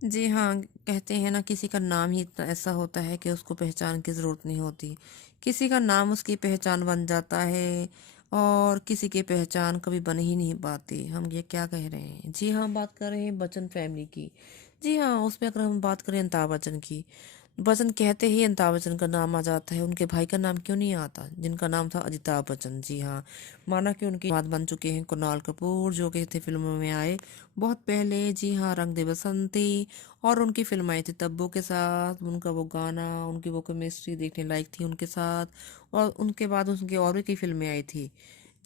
जी हाँ, कहते हैं ना किसी का नाम ही इतना ऐसा होता है कि उसको पहचान की ज़रूरत नहीं होती। किसी का नाम उसकी पहचान बन जाता है और किसी की पहचान कभी बन ही नहीं पाती। हम ये क्या कह रहे हैं? जी हाँ, बात कर रहे हैं बच्चन फैमिली की। जी हाँ, उसमें अगर हम बात करें अमिताभ बच्चन की, बच्चन कहते ही अमिताभ बच्चन का नाम आ जाता है। उनके भाई का नाम क्यों नहीं आता, जिनका नाम था अमिताभ बच्चन। जी हाँ, माना कि उनके बाद बन चुके हैं कुणाल कपूर, जो कि थे फिल्मों में आए बहुत पहले। जी हाँ, रंग दे बसंती, और उनकी फिल्म आई थी तब्बू के साथ। उनका वो गाना, उनकी वो केमिस्ट्री देखने लायक थी उनके साथ। और उनके बाद उनकी और भी कई फिल्में आई थी।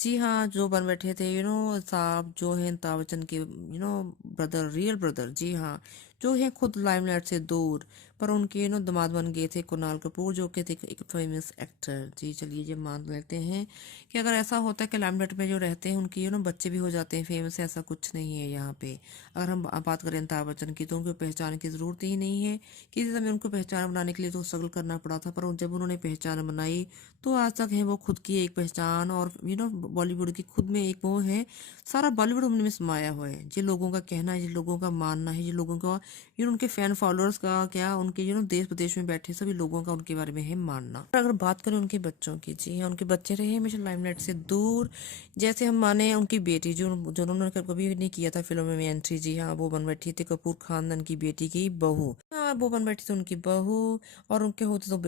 जी हाँ, जो बन बैठे थे साहब, जो है अमिताभ बच्चन के ब्रदर, रियल ब्रदर। जी हाँ, जो है खुद लाइमलाइट से दूर, पर उनके दामाद बन गए थे कुणाल कपूर, जो कि थे एक फेमस एक्टर। जी चलिए, ये मान लेते हैं कि अगर ऐसा होता है कि लाइमलाइट में जो रहते हैं उनके बच्चे भी हो जाते हैं फेमस, ऐसा कुछ नहीं है यहाँ पे। अगर हम बात करें अमिताभ बच्चन की, तो उनको पहचान की ज़रूरत ही नहीं है। किसी समय उनको पहचान बनाने के लिए तो स्ट्रगल करना पड़ा था, पर जब उन्होंने पहचान बनाई तो आज तक है वो खुद की एक पहचान। और बॉलीवुड की खुद में एक वो है, सारा बॉलीवुड उनमें समाया हुआ है। ये लोगों का कहना है, ये लोगों का मानना है, ये लोगों का उनके फैन फॉलोअर्स का क्या, उनके देश प्रदेश में बैठे सभी लोगों का उनके बारे में है मानना। और अगर बात करें उनके बच्चों की, जी हाँ, उनके बच्चे रहे हमेशा लाइमलाइट से दूर। जैसे हम माने उनकी बेटी, जो जो उन्होंने कभी नहीं किया था फिल्मों में एंट्री। जी हाँ, वो बन बैठी थी कपूर खानदान की बेटी की बहू। हाँ, वो बन बैठी थी उनकी बहू। और उनके होते तो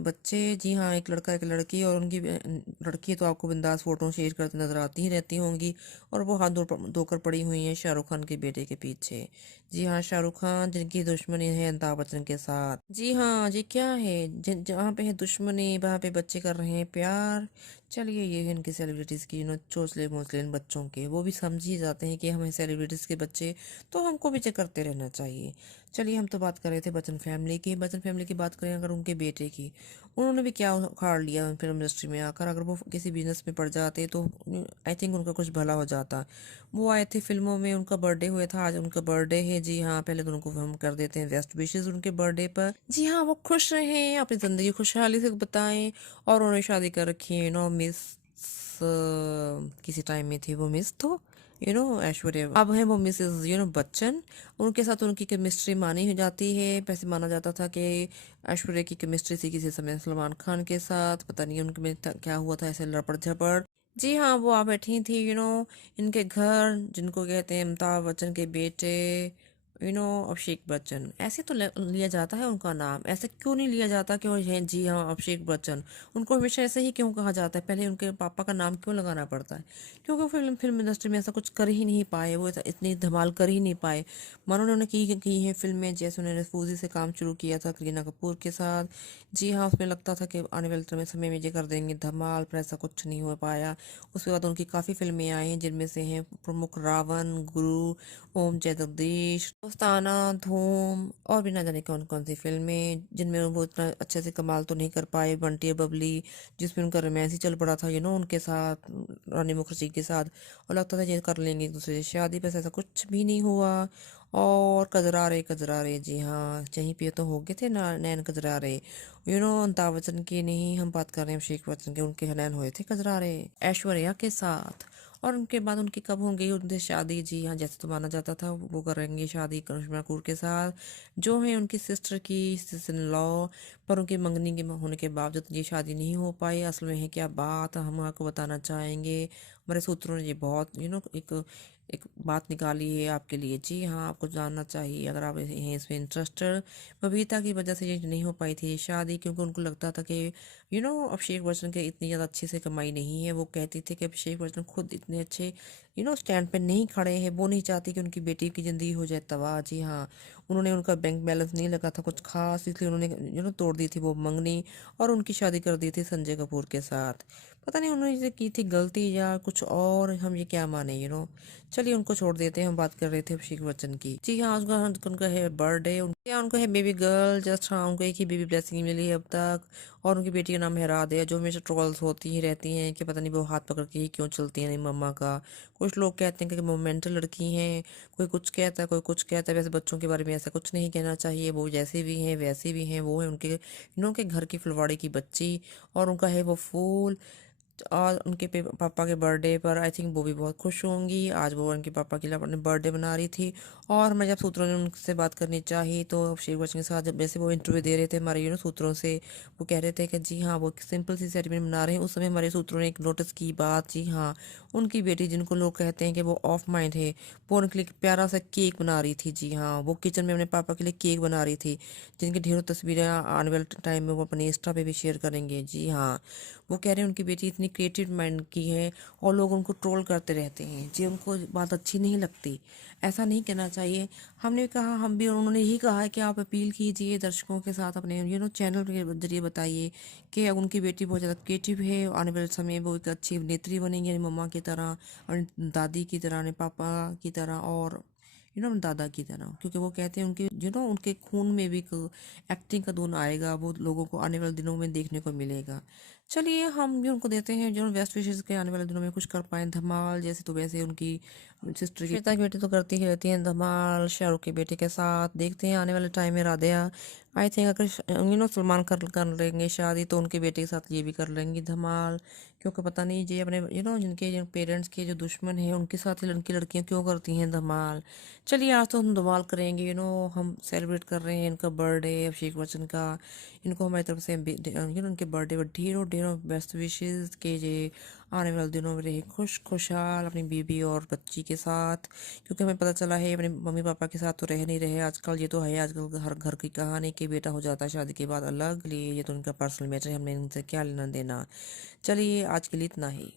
बच्चे। जी हाँ, एक लड़का एक लड़की। और उनकी लड़की तो आपको बिंदास फोटो शेयर करते नजर आती ही रहती होंगी। और वो हाथ धोकर पड़ी हुई है शाहरुख खान के बेटे के पीछे। जी हाँ, शाहरुख खान जिनकी दुश्मनी है अमिताभ बच्चन के साथ। जी हाँ, ये क्या है, जहाँ पे है दुश्मनी वहाँ पे बच्चे कर रहे हैं प्यार। चलिए, ये है इनकी सेलिब्रिटीज़ की चोंचले मोचले इन बच्चों के। वो भी समझ ही जाते हैं कि हम हैं सेलिब्रिटीज़ के बच्चे, तो हमको भी चेक करते रहना चाहिए। चलिए, हम तो बात कर रहे थे बच्चन फैमिली की। बच्चन फैमिली की बात करें अगर उनके बेटे की, उन्होंने भी क्या उखाड़ लिया फिल्म इंडस्ट्री में आकर। अगर वो किसी बिजनेस में पड़ जाते तो आई थिंक उनका कुछ भला हो जाता। वो आए थे फिल्मों में, उनका बर्थडे हुआ था, आज उनका बर्थडे है। जी हाँ, पहले तो उनको हम कर देते हैं बेस्ट विशेस उनके बर्थडे पर। जी हाँ, वो खुश रहें, अपनी ज़िंदगी खुशहाली से बताएं। और उन्होंने शादी कर रखी है मिस, किसी टाइम में थी वो मिस, तो ऐश्वर्या अब है वो मिसेस बच्चन। उनके साथ उनकी केमिस्ट्री मानी हो जाती है। पैसे माना जाता था कि ऐश्वर्या की केमिस्ट्री थी किसी समय सलमान खान के साथ। पता नहीं उनके में क्या हुआ था, ऐसे लपड़ झपड़। जी हाँ, वो आ बैठी थी इनके घर, जिनको कहते हैं अमिताभ बच्चन के बेटे, अभिषेक बच्चन। ऐसे तो लिया जाता है उनका नाम, ऐसे क्यों नहीं लिया जाता कि वो हैं जी हाँ अभिषेक बच्चन। उनको हमेशा ऐसे ही क्यों कहा जाता है, पहले उनके पापा का नाम क्यों लगाना पड़ता है? क्योंकि वो फिल्म फिल्म इंडस्ट्री में ऐसा कुछ कर ही नहीं पाए, वो इतनी धमाल कर ही नहीं पाए। मानो उन्होंने की हैं फिल्में, जैसे उन्होंने फूजी से काम शुरू किया था करीना कपूर के साथ। जी हाँ, उसमें लगता था कि आने वाले समय में ये कर देंगे धमाल, पर ऐसा कुछ नहीं हो पाया। उसके बाद उनकी काफ़ी फिल्में आई हैं, जिनमें से हैं प्रमुख रावण, गुरु, ओम जय जगदीश, दोस्ताना, धूम, और भी ना जाने कौन कौन सी फिल्में, जिनमें वो इतना अच्छे से कमाल तो नहीं कर पाए। बंटी और बबली, जिसमें उनका रोमांस ही चल पड़ा था उनके साथ, रानी मुखर्जी के साथ। और लगता था ये कर लेंगे एक दूसरे से शादी, बस ऐसा कुछ भी नहीं हुआ। और कजरारे कजरारे, जी हाँ, यहीं पे तो हो गए थे ना नैन कजरारे। अमिताभ बच्चन की नहीं, हम बात कर रहे हैं अभिषेक बच्चन के। उनके नैन हुए थे कजरारे ऐश्वर्या के साथ। और उनके बाद उनकी कब होंगी उनसे शादी? जी हाँ, जैसे तो माना जाता था वो करेंगे शादी करिश्मा कपूर के साथ, जो है उनकी सिस्टर की सिस्टर इन लॉ। पर उनकी मंगनी के होने के बावजूद ये शादी नहीं हो पाई। असल में है क्या बात, हम आपको बताना चाहेंगे। हमारे सूत्रों ने ये बहुत एक एक बात निकाली है आपके लिए। जी हाँ, आपको जानना चाहिए अगर आप हैं इसमें इंटरेस्टेड। बबीता की वजह से ये नहीं हो पाई थी ये शादी, क्योंकि उनको लगता था कि अभिषेक बच्चन के इतनी ज़्यादा अच्छे से कमाई नहीं है। वो कहती थी कि अभिषेक बच्चन खुद इतने अच्छे स्टैंड पे नहीं खड़े हैं। वो नहीं चाहती कि उनकी बेटी की ज़िंदगी हो जाए तबाह। जी हाँ, उन्होंने, उनका बैंक बैलेंस नहीं लगा था कुछ खास, इसलिए उन्होंने तोड़ दी थी वो मंगनी, और उनकी शादी कर दी थी संजय कपूर के साथ। पता नहीं उन्होंने ये की थी गलती या कुछ और, हम ये क्या माने चलिए, उनको छोड़ देते हैं। हम बात कर रहे थे अभिषेक बच्चन की। जी हाँ, उनका है बर्थडे, उनका है बेबी गर्ल। जस्ट हाँ, उनको एक ही बेबी ब्लेसिंग मिली है अब तक। और उनकी बेटी का नाम है राधे, जो हमेशा ट्रोल्स होती ही रहती हैं कि पता नहीं वो हाथ पकड़ के ही क्यों चलती हैं मम्मा का। कुछ लोग कहते हैं कि वो मेंटल लड़की हैं, कोई कुछ कहता है कोई कुछ कहता है। वैसे बच्चों के बारे में ऐसा कुछ नहीं कहना चाहिए, वो जैसे भी हैं वैसे भी हैं। वो है उनके के घर की फुलवाड़ी की बच्ची। और उनका है वो फूल। और उनके पापा के बर्थडे पर आई थिंक वो भी बहुत खुश होंगी। आज वो उनके पापा के लिए अपने बर्थडे बना रही थी। और मैं जब सूत्रों ने उनसे बात करनी चाहिए तो अभिषेक बच्चन के साथ जब जैसे वो इंटरव्यू दे रहे थे हमारे सूत्रों से, वो कह रहे थे कि जी हाँ वो एक सिंपल सी सेरेमनी मना रहे हैं। उस समय हमारे सूत्रों ने एक नोटिस की बात, जी हाँ उनकी बेटी जिनको लोग कहते हैं कि वो ऑफ माइंड है, वो उनके लिए एक प्यारा सा केक बना रही थी। जी हाँ वो किचन में अपने पापा के लिए केक बना रही थी, जिनकी ढेरों तस्वीरें आने वाले टाइम में वो अपने इंस्टा पे भी शेयर करेंगे। जी हाँ वो कह रहे हैं उनकी बेटी इतनी क्रिएटिव माइंड की है और लोग उनको ट्रोल करते रहते हैं जी, उनको बात अच्छी नहीं लगती। ऐसा नहीं कहना चाहिए। हमने कहा, हम भी उन्होंने यही कहा है कि आप अपील कीजिए दर्शकों के साथ अपने चैनल के जरिए बताइए कि उनकी बेटी बहुत ज़्यादा क्रिएटिव है, आने वाले समय में वो एक अच्छी अभिनेत्री बनेंगी अपनी मम्मा की तरह और दादी की तरह, अपने पापा की तरह और दादा की तरह। क्योंकि वो कहते हैं उनके उनके खून में भी एक्टिंग का गुण आएगा, वो लोगों को आने वाले दिनों में देखने को मिलेगा। चलिए हम भी उनको देते हैं जो बेस्ट विशेष के आने वाले दिनों में कुछ कर पाएँ। धमाल जैसे तो वैसे उनकी सिस्टर की श्वेता की बेटी तो करती ही रहती हैं धमाल शाहरुख के बेटे के साथ। देखते हैं आने वाले टाइम में राधिया आई थिंक अगर सलमान कर लेंगे शादी तो उनके बेटे के साथ ये भी कर लेंगी धमाल। क्योंकि पता नहीं ये अपने जिनके पेरेंट्स के जो दुश्मन हैं उनके साथ ही उनकी लड़कियां क्यों करती हैं धमाल। चलिए आज तो हम धमाल करेंगे, हम सेलिब्रेट कर रहे हैं इनका बर्थडे अभिषेक बच्चन का। इनको हमारी तरफ से उनके बर्थडे पर ढेरों ढेरों बेस्ट विशेस के जे आने वाले दिनों में रहे खुश खुशहाल अपनी बीबी और बच्ची के साथ। क्योंकि हमें पता चला है अपने मम्मी पापा के साथ तो रह नहीं रहे आजकल। ये तो है आजकल हर घर की कहानी कि बेटा हो जाता है शादी के बाद अलग, लिए ये तो उनका पर्सनल मैटर है, हमने इनसे क्या लेना देना। चलिए आज के लिए इतना ही।